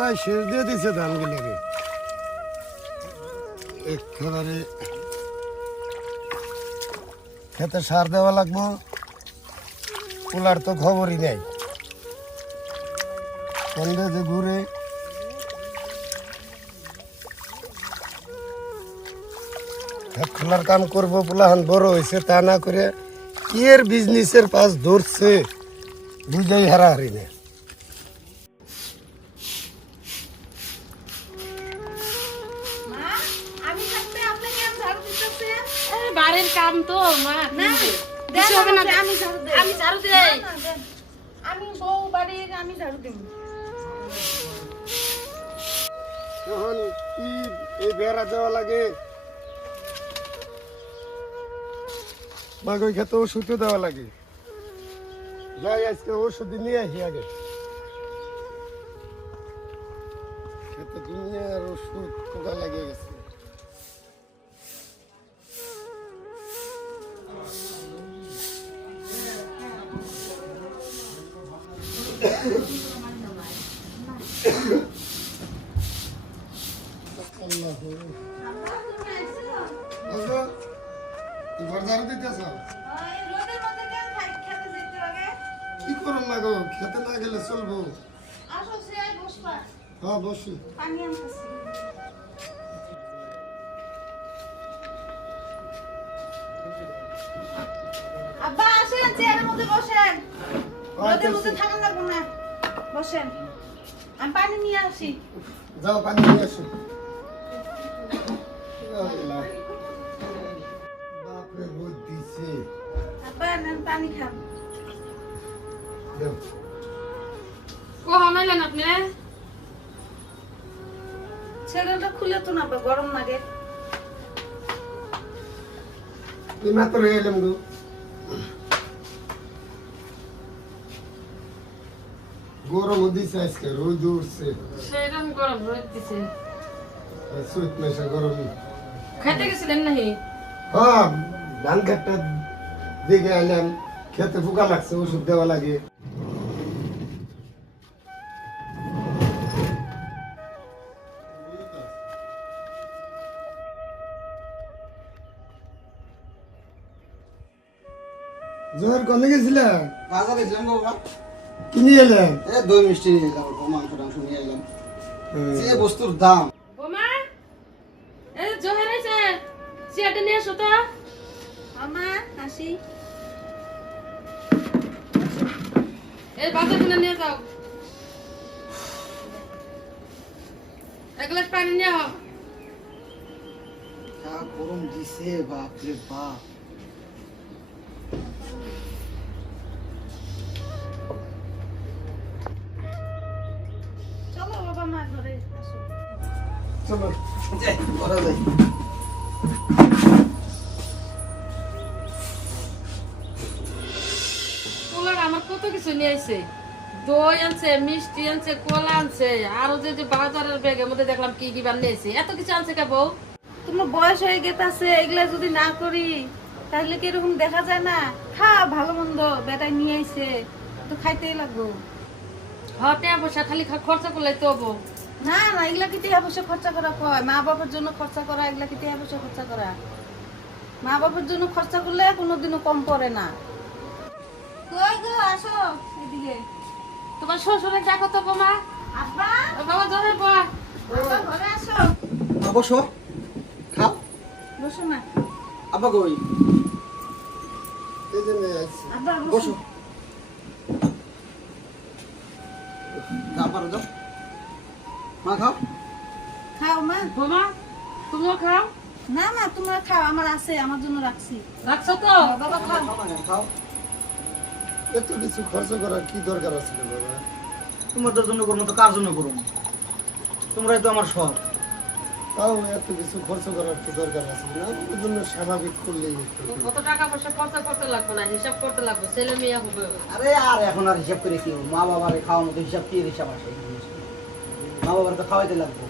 প্রায় শেষ দিয়ে দিছে ধানগুলোরে একেবারে খেতে সার দেওয়া লাগবো পোলার তো খবরই নেই সন্ধ্যে যে ঘুরে খোলার কাম করবো পোলাহান বড় হয়েছে তা না করে কি এর বিজনেসের পাশ ধরছে বুঝাই হারাহারি না বাড়ির কাম তো মা আমি ঝাড়ু দেই আমি বউ বাড়ির আমি ঝাড়ু দেব তখন কি এই বেড়া দেওয়া লাগে মাগই খেতে ওষুধও দেওয়া লাগে যাই আজকে ওষুধ নিয়ে আসি আগে খেতে দুনিয়ার ওষুধ পোকা লাগিয়ে গেছে কি করুন না গো খেতে না গেলে চলবো হ্যাঁ বসি আব্বা আসেন চেয়ারের মধ্যে বসেন রোদের মধ্যে থাকা লাগবে না বসেন আমি পানি নিয়ে আসি যাও পানি নিয়ে আসো বাপরে রোদ দিছে আব্বা নেন পানি খান দেও কখন এলেন আপনি ছেলেটা খুলে তো না আব্বা গরম লাগে এই মাত্র এলাম গো গরম দিছে আজকে রোদ উঠছে সেরকম গরম রোদ দিছে সুইট মেশা গরম খেতে গেছিলেন নাকি হ্যাঁ ধান খেতটা দেখে আইলাম খেতে পোকা লাগছে ওষুধ দেওয়া লাগে জোহর কমে গেছিলা বাজারে গেলাম বাবা কিনে এলেন দই মিষ্টি নিয়ে এলাম মাংস টাংস নিয়ে এলাম যে বস্তুর দাম বোমা এই জোহের আছে চেয়ারটা নিয়ে এসো তো আমা আসি এই বাজারগুলো নিয়ে যাও এক গ্লাস পানি নিয়ে আও যা গরম দিছে বাপ রে বাপ চলো বাবা মা ঘরে আসো চলো যাই করা যায় পোলার আমার কত কিছু নিয়ে আইছে দই আনছে মিষ্টি আনছে কলা আনছে আরো যে যে বাজারের ব্যাগের মধ্যে দেখলাম কি কি বানিয়েছে এত কিছু আনছে কে বউ তোমার বয়স হয়ে গেছে এগুলা যদি না করি তাহলে কি এরকম দেখা যায় না খা ভালো মন্দ বেটাই নিয়ে আইছে তো খাইতেই লাগবো হটে পয়সা খালি খরচা করলে তো বউ না না এগুলা কি টাকা পয়সা খরচা করা কয় মা বাবার জন্য খরচা করা এগুলা কি টাকা পয়সা খরচা করা মা বাবার জন্য খরচা করলে কোনোদিনও কম পড়ে না কই গো আসো এদিকে তোমার শ্বশুরে ডাকো তো বোমা আব্বা বাবা জোরে বল আব্বা ঘরে আসো বসো খাও বসো না আব্বা কই এই যে নিয়ে আসছি আব্বা বসো যা পারো যাও মা খাও খাও মা বোমা তুমিও খাও না মা তোমরা খাও আমার আছে আমার জন্য রাখছি রাখছো তো বাবা খাও খাও না খাও এত কিছু খরচ করার কি দরকার আছে বাবা তোমাদের জন্য করবো তো কার জন্য করবো তোমরাই তো আমার সব তাও এত কিছু খরচ করার কি দরকার আছে না ওর জন্য স্বাভাবিক করলেই হতো। কত টাকা পয়সা খরচা করতে লাগবে না হিসাব করতে লাগবে ছেলে মেয়ে হবে আরে আর এখন আর হিসাব করে কি হবো? মা বাবার খাওয়ার মতো হিসাব কি হিসাব আসে মা বাবার তো খাওয়াইতে লাগবো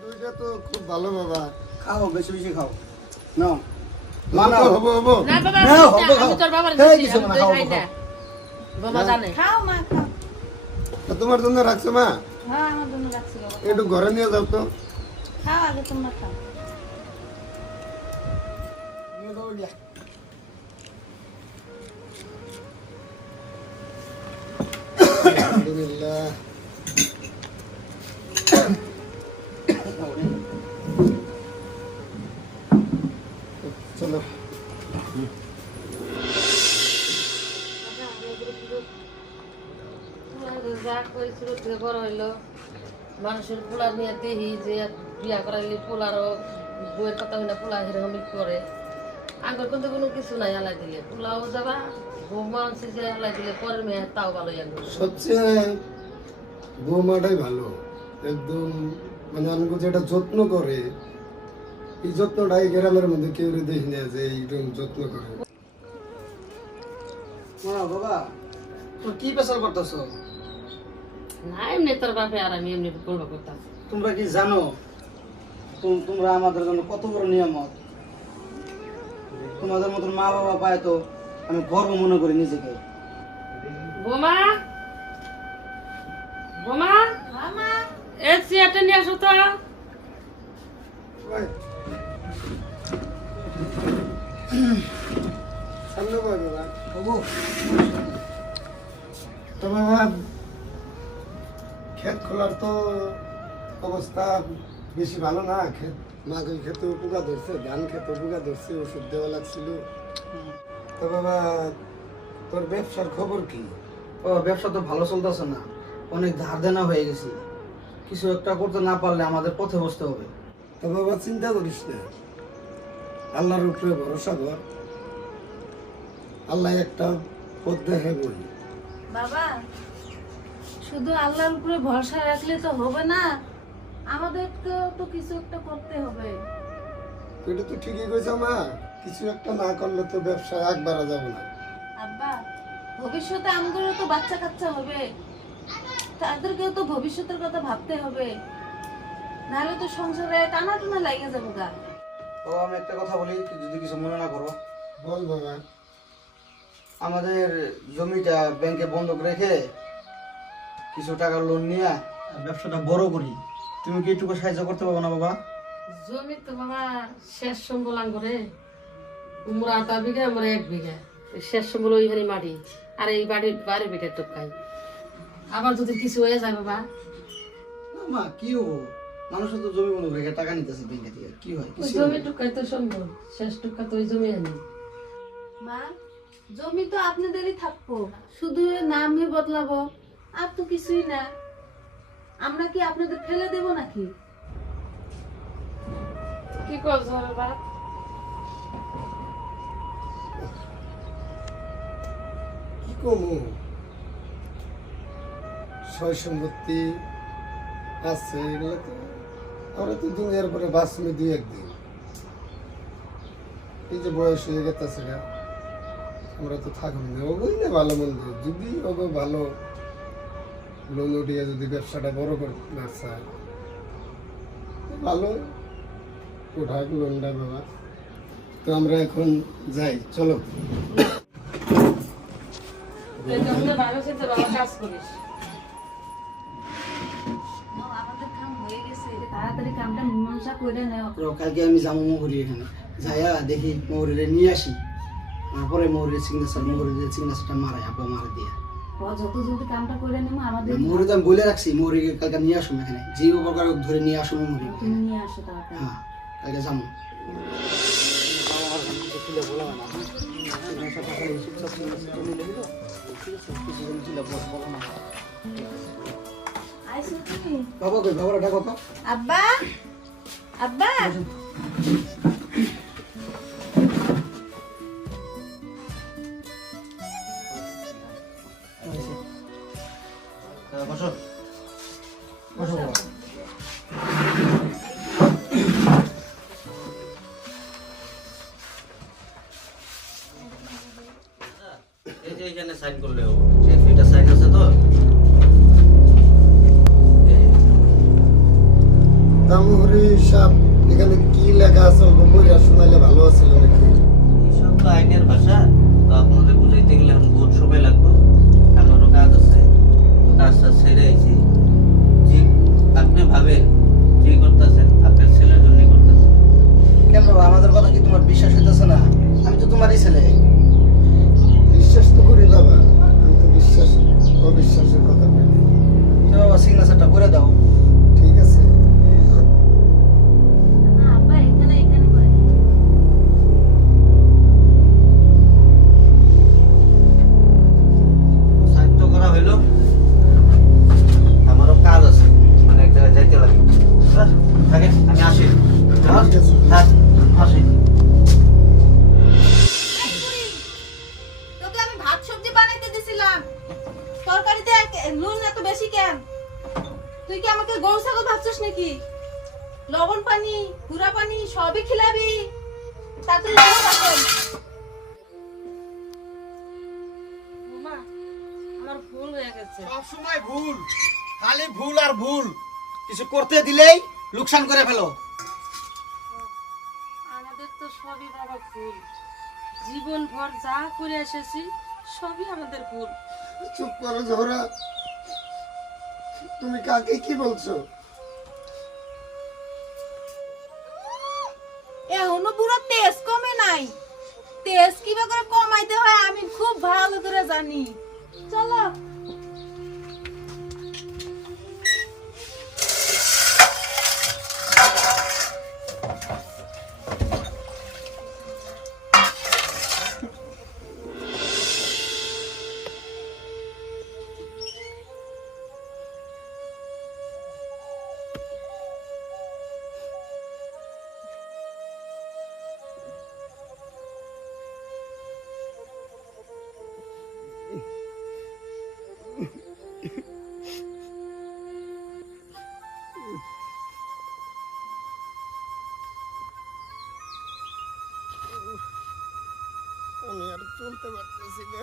দুইটা তো খুব ভালো বাবা খাও বেশি বেশি খাও নাও মানা হবো হবো না বাবা না, হবে, আমি হবে। তোর বাবার এই দিছি কিছু আমি না, দই খাও, খাই না খাও। বাবা জানে খাও মা খাও তা তোমার জন্য রাখছো মা হ্যাঁ আমার জন্য রাখছি বাবা। একটু ঘরে নিয়ে যাও তো। খাও আগে তোমরা খাও। আলহামদুলিল্লাহ। চলো যা করেছিল থেকে বড় হইলো মানুষের পোলা নিয়ে দেখি যে বিয়া করাইলে পোলারও বইয়ের কথা হইনা পোলা সেরকম করে আগের কিন্তু কোনো কিছু নাই আলাই দিলে পোলাও যাবা বৌমা আনছে যে আলাই দিলে পরের মেয়ে তাও ভালো যাবে সবচেয়ে বৌমাটাই ভালো একদম, মানে আমাকে যেটা যত্ন করে এই যত্নটাই গ্রামের মধ্যে কেউ দেখি না যে এইরকম যত্ন করে। বাবা তোর কি পেশাল করতেছ? না এমনি তোর বাপে আর আমি এমনি গল্প করতাম। তোমরা কি জানো তোমরা আমাদের জন্য কত বড় নিয়ামত? তোমাদের মতন মা বাবা পায় তো আমি গর্ব মনে করি নিজেকে। বোমা বোমা হ্যাঁ মা। এই চেয়ারটা নিয়ে আসো তো। ওই, সামনে বয় বাবা। তো বাবা ক্ষেত খোলার তো অবস্থা বেশি ভালো না। মাকে খেতে পোকা ধরছে, ধান খেতে পোকা ধরছে, ওষুধ দেওয়া লাগছিল। তো বাবা তোর ব্যবসার খবর কি? ও ব্যবসা তো ভালো চলতেছে না, অনেক ধার দেনা হয়ে গেছি। কিছু একটা করতে না পারলে আমাদের পথে বসতে হবে। তো বাবা চিন্তা করিস না, আল্লাহর উপরে ভরসা কর, আল্লাহ একটা পথ দেখে বই। বাবা শুধু আল্লাহর উপরে ভরসা রাখলে তো হবে না, আমাদেরকেও তো কিছু একটা করতে হবে। এটা তো ঠিকই কইছ মা, কিছু একটা না করলে তো ব্যবসা আগ বাড়া যাবে না। আব্বা ভবিষ্যতে আমগুলো তো বাচ্চা কাচ্চা হবে, তাদেরকেও তো ভবিষ্যতের কথা ভাবতে হবে, নাহলে তো সংসারে টানা টানা লাগে যাবো গা। ও আমি একটা কথা বলি, যদি কিছু মনে না করো। বল বাবা। আমাদের জমিটা ব্যাংকে বন্ধক রেখে কিছু টাকা লোন নিয়ে ব্যবসাটা বড় করি। তুমি কি একটু সাহায্য করতে পারবো না বাবা? জমি তো বাবা শেষ সম্বল আঙ্গরে উমরা 8 বিঘা আমরা 1 বিঘা শেষ সম্বল ওইখানে মাটি আর এই বাড়ির 12 বিঘা টুকাই। আবার যদি কিছু হয়ে যায় বাবা না মা, কি হবো, মানুষের তো জমি বন্ধক রেখে টাকা নিতেছে ব্যাংকে থেকে, কি হয়? ওই জমি টুকাই তো সম্ভব, শেষ টুকা তো ওই জমি আনি। মা জমি তো আপনাদেরই থাকবো, শুধু নামই বদলাবো, আর তো কিছুই না। আমরা কি আপনাদের ফেলে দেব নাকি? কি করছ বাবা? কি কমু, সয় সম্পত্তি আছে, এগুলো তো আমরা তো দুনিয়ার পরে বাঁচমি 2-1 দিন। এই যে বয়স হয়ে গেছে না, আমরা তো থাকবো না। ওগুই না ভালো মন্দ, যদি ওগো ভালো লোন উঠিয়ে যদি ব্যবসাটা বড় করতে না চায় ভালো ওঠাক লোনটা বাবা। তো আমরা এখন যাই, চলো। ভালো সে বাবা কাজ করিস। আমাদের কাম হয়ে গেছে, তাড়াতাড়ি কামটা মীমাংসা করে নেও। কালকে আমি যাবো মহুরি, এখানে যাইয়া দেখি মহুরিরে নিয়ে আসি, তারপরে মহুরির সিগনেচারটা মারাই, আব্বা মারা দিয়া। যত জলদি কামটা করে নেবো আমাদের। মহুরি তো আমি বলে রাখছি, মহুরিকে কালকে নিয়ে আসুন এখানে, যে প্রকার ধরে নিয়ে আসুন মহুরি। তুমি নিয়ে আসো তাড়াতাড়ি। হ্যাঁ কালকে যাবো। আইসো তুমি? বাবা কই, বাবারা ডাকো তো। আব্বা আব্বা বসো বসো বাবা। এই যে এখানে সাইন করলে হবে, এটা সাইন আছে তো। দামুহরি সাপ এখানে কি লেখা আছে বইয়া শোনাইলে ভালো আছিল নাকি? এইসব তো আইনের ভাষা, তো আপনাদের বুঝাইতে গেলে বহুত সময় লাগবে। আমারও কাজ আছে, তো কাজটা ছেড়ে আইছি। যে আমার বিশ্বাস হইতেছে না, আমি তো তোমারই ছেলে। বিশ্বাস তো করি বাবা, আমি তো বিশ্বাস অবিশ্বাসের কথা বলি। তো বাবা সিগনেচারটা করে দাও। ঠিক আছে, না আব্বা এখানে এখানে করে। সাইন তো করা হইলো, আমারও কাজ আছে, মানে এক জায়গায় যাইতে লাগে। থাকে, আমি আসি। ঠিক আছে। হ্যাঁ, আসি। তোকে আমি ভাত সবজি বানাইতে দিছিলাম, তরকারিতে নুন এত বেশি কেন? তুই কি আমাকে গরু ছাগল ভাবছিস নাকি? লবণ পানি গুঁড়া পানি সবই খিলাবি, তাতে লবণ রাখেন। মা আমার ভুল হয়ে গেছে। সব সময় ভুল, খালি ভুল আর ভুল, কিছু করতে দিলেই লোকসান করে ফেলো। আমাদের তো সবই বাবা ভুল, জীবন ভর যা করে এসেছি সবই আমাদের ভুল। চুপ করো জোহরা, তুমি কাকে কি বলছো? এখনো পুরো তেজ কমে নাই, তেজ কিভাবে করে কমাইতে হয় আমি খুব ভালো করে জানি। চলো আমি আর চলতে পারতেছি না।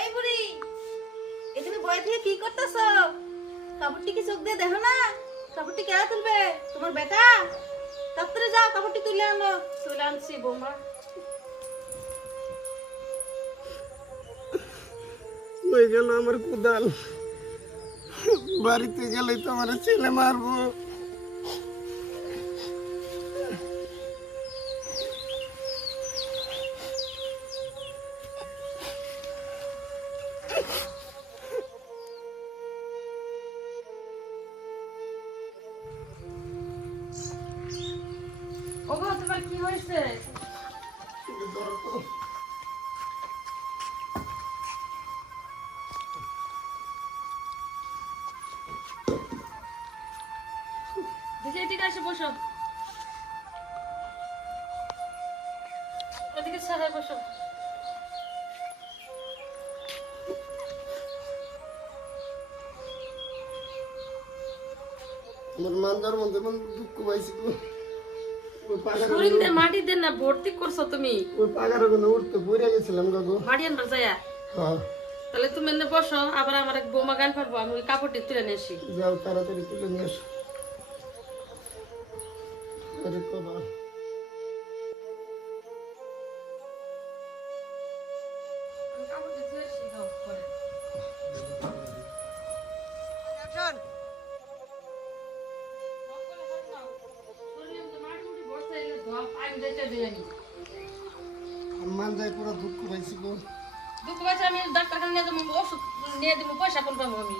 এই বুড়ি, এখানে বয় থেকে কি করতেছ? কাপড়টি কি চোখ দিয়ে দেখো না? কাপড়টি কেরা তুলবে? তোমার বেটা? তাড়াতাড়ি যাও কাপড়টি তুলে আনো। চলে আনছি বৌমা। হয়ে গেল আমার কোদাল, বাড়িতে গেলেই তো আমার ছেলে মারবো। ওগো তোমার কি হয়েছে? দেখে এদিকে এসে বসো, এদিকে ছাড়াই বসো। আমার মান্দার মধ্যে মন দুঃখ পাইছি গো। ওই পাগার শরীরে মাটি দেন না ভর্তি করছো তুমি, ওই পাগার ওখানে উঠতে পড়ে গেছিলাম গো। মাটি আনবার যায়া। হ্যাঁ, তাহলে তুমি এনে বসো, আবার আমার এক বৌমা গান পারবো, আমি ওই কাপড়টি তুলে নিয়ে আসি। যাও তাড়াতাড়ি তুলে নিয়ে আসো। আরে বাবা, আমি কাপড়টি ধুয়ে আসি, দাও পরে। শরীরে তো মাটি মুটি ভরছে, এগুলো ধোয়া, আমি যেতে দিই আমি। মান্দায় পুরো দুঃখ পাইছি গো। দুঃখ পাইছে, আমি ডাক্তারখানা নিয়ে যাবো, ওষুধ নিয়ে দিব, পয়সা কোন পাবো আমি?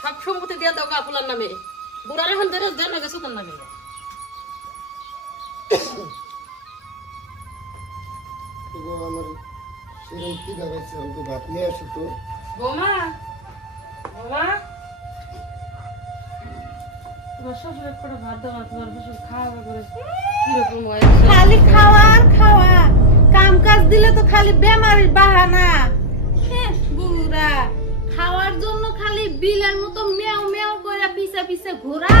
সব সম্পত্তি দিয়ে দাও কাপুলার নামে, বুড়ার এখন ধরে দেন গেছো তার নামে। গো আমার সেরকম কি দেখাচ্ছে, অল্প ভাত নিয়ে আসো তো। বৌমা, বৌমা, তোমার শ্বশুর এক কটা ভাত দেওয়া, তোমার শ্বশুর খাওয়া করে কিরকম হয়েছে? খালি খাওয়া আর খাওয়া, কাম কাজ দিলে তো খালি বেমারির বাহানা। বুড়া খাওয়ার জন্য খালি বিলের মতো মেও মেও করে পিছে পিছে ঘোরা।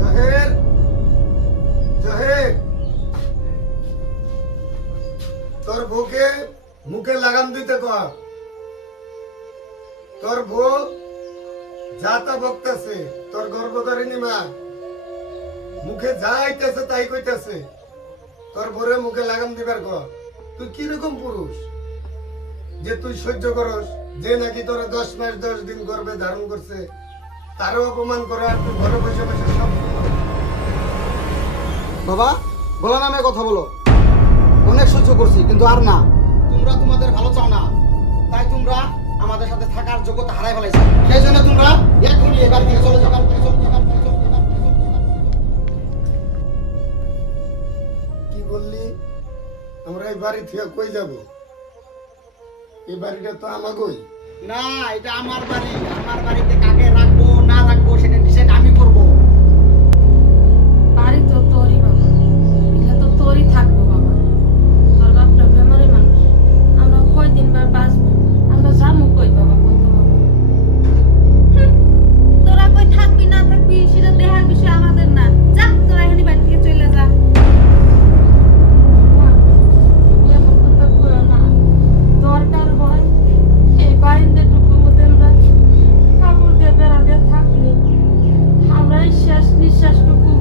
জাহের, জাহের, তোর বউকে মুখে লাগাম দিতে কর। তোর বউ যা তা বকতেছে, তোর গর্ভধারিণী মা মুখে যা আইতেছে তাই কইতেছে, তোর বউরে মুখে লাগাম দিবার কর। তুই কিরকম পুরুষ যে তুই সহ্য করস, যে নাকি তোরা 10 মাস 10 দিন গর্ভে ধারণ করছে তারও অপমান করে, আর তুই ঘরে বসে বসে সব বাবা গলা নামে কথা বলো। অনেক সহ্য করছি কিন্তু আর না। তোমরা তোমাদের ভালো চাও না, তাই তোমরা আমাদের সাথে থাকার যোগ্যতা হারাই ফেলাইছো। সেই জন্য তোমরা এখনই এবার থেকে চলে যাও। কি বললি? আমরা এই বাড়ি থেকে কই যাব? এই বাড়িটা তো আমাগোই। না, এটা আমার বাড়ি। আমার বাড়িতে কাকে রাখবো না রাখবো সেটা ডিসাইড আমি করব। বাড়ি তো তোরই বাবা, এটা তো তোরই থাকবো বাবা। তোর বাপটা বেমারি মানুষ, আমরা কয়দিন বার বাঁচবো, আমরা যাবো কই বাবা? কত বাবা, তোরা কই থাকবি না থাকবি সেটা দেখার বিষয় আমাদের না। যা, তোরা এখানে বাড়ি থেকে চলে যা। এমন কথা কইও না। দরকার হয় এই বারিন্দাটুকু মধ্যে আমরা কাপড় দিয়ে বেড়া দিয়ে থাকলে আমরা এই শেষ নিঃশ্বাসটুকু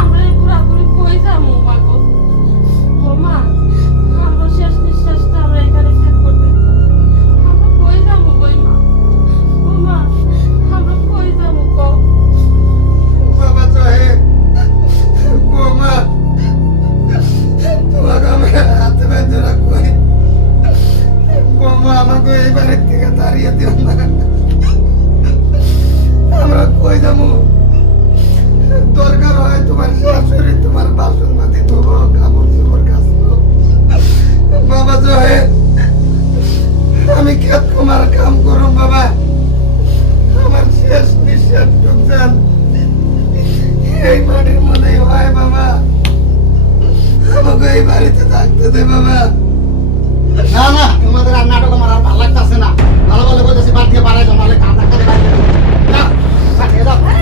আমরা এই পুরাপুরি কই যাবো মা গো? ও মা, আমরা শেষ নিঃশ্বাসটা আমরা এখানে শেষ করতে চাই। আমরা কই যাবো কই মা? ও মা, আমরা কই যাবো কও? বাবা সাহেব, বৌমা, তোমাকে আমি হাতে বেঁধে রাখবই। বৌমা, আমাকে এই বাড়ির থেকে তাড়িয়ে দিও না। আমরা কই যাবো? দরকার হয় তোমার শাশুড়ি তোমার বাসন মাটি ধোবো, কাপড় চোপড় কাচবো। বাবা সাহেব, আমি খেত তোমার কাম করুম বাবা। আমার শেষ নিঃশ্বাস ঢুকছেন এই বাড়ির মধ্যেই হয় বাবা। আমাকে এই বাড়িতে থাকতে দে বাবা। না না, তোমাদের আর নাটক আমার আর ভালো লাগতেছে না। ভালো ভালো বলতেছি বাদ দিয়ে বাড়াই জমালে কাম রাখতে পারবে না। যাও, যাও।